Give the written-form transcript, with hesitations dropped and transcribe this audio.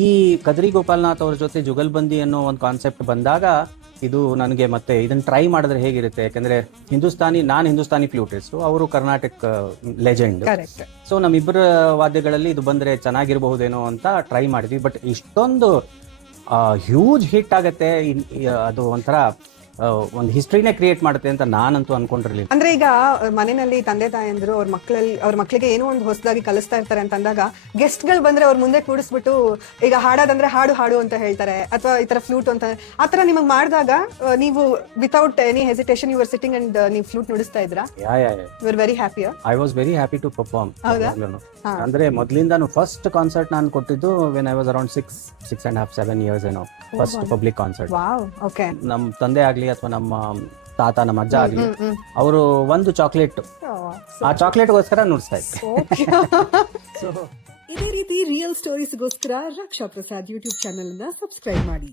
ಈ ಕದ್ರಿ ಗೋಪಾಲನಾಥ್ ಅವ್ರ ಜೊತೆ ಜುಗಲ್ಬಂದಿ ಅನ್ನೋ ಒಂದು ಕಾನ್ಸೆಪ್ಟ್ ಬಂದಾಗ ಇದು ನನಗೆ ಮತ್ತೆ ಇದನ್ನ ಟ್ರೈ ಮಾಡಿದ್ರೆ ಹೇಗಿರುತ್ತೆ, ಯಾಕಂದ್ರೆ ನಾನು ಹಿಂದೂಸ್ತಾನಿ ಫ್ಲೂಟಿಸ್ಟ್, ಅವರು ಕರ್ನಾಟಕ ಲೆಜೆಂಡ್. ಕರೆಕ್ಟ್. ಸೊ ನಮ್ಮಿಬ್ಬರ ವಾದ್ಯಗಳಲ್ಲಿ ಇದು ಬಂದ್ರೆ ಚೆನ್ನಾಗಿರಬಹುದೇನೋ ಅಂತ ಟ್ರೈ ಮಾಡಿದ್ವಿ. ಬಟ್ ಇಷ್ಟೊಂದು ಹ್ಯೂಜ್ ಹಿಟ್ ಆಗತ್ತೆ, ಅದು ಒಂಥರ ಒಂದು ಹಿಸ್ಟ್ರಿನೇ ಕ್ರಿಯೇಟ್ ಮಾಡುತ್ತೆ ಅಂತ ನಾನಂತೂ ಅನ್ಕೊಂಡಿರ್ಲಿಲ್ಲ. ಅಂದ್ರೆ ಈಗ ಮನೆಯಲ್ಲಿ ತಂದೆ ತಾಯಂದ್ರು ಅವ್ರ ಮಕ್ಕಳಿಗೆ ಏನೋ ಒಂದು ಹೊಸದಾಗಿ ಕಲಿಸ್ತಾ ಇರ್ತಾರೆ ಅಂತ ಅಂದಾಗ ಗೆಸ್ಟ್ ಗಳು ಬಂದ್ರೆ ಅವ್ರ ಮುಂದೆ ಕೂಡಿಸ್ಬಿಟ್ಟು ಈಗ ಹಾಡೋದಂದ್ರೆ ಹಾಡು ಅಂತ ಹೇಳ್ತಾರೆ, ಅಥವಾ ಈ ತರ ಫ್ಲೂಟ್ ಅಂತ ಆತರ ನಿಮಗೆ ಮಾಡಿದಾಗ ನೀವು without any hesitation you are sitting and ನೀವು ಫ್ಲೂಟ್ ನುಡಿಸ್ತಾ ಇದ್ರಾ? You are very happy. I was very happy to perform. ಹೌದಾ? ಅಂದ್ರೆ ಮೊದಲಿಂದಾನು ಫಸ್ಟ್ ಕಾನ್ಸರ್ಟ್ ನಾನು ಕೊಟ್ಟಿದ್ದು when I was around 6.5 7 years ಏನೋ, first public concert. Wow. Okay. ನಮ್ಮ ತಂದೆ ಆಗ್ಲಿ ಅಥವಾ ನಮ್ಮ ತಾತ ನಮ್ಮ ಅಜ್ಜ ಆಗ್ಲಿ, ಅವರು ಒಂದು ಚಾಕ್ಲೇಟ್, ಆ ಚಾಕ್ಲೇಟ್ಗೋಸ್ಕರ ನುಡಿಸ್ತಾ ಇದ್ರು. ಇದೇ ರೀತಿ ರಿಯಲ್ ಸ್ಟೋರೀಸ್ಗೋಸ್ಕರ ರಕ್ಷಾ ಪ್ರಸಾದ್ ಯೂಟ್ಯೂಬ್ ಚಾನೆಲ್ ಅನ್ನ ಸಬ್ಸ್ಕ್ರೈಬ್ ಮಾಡಿ.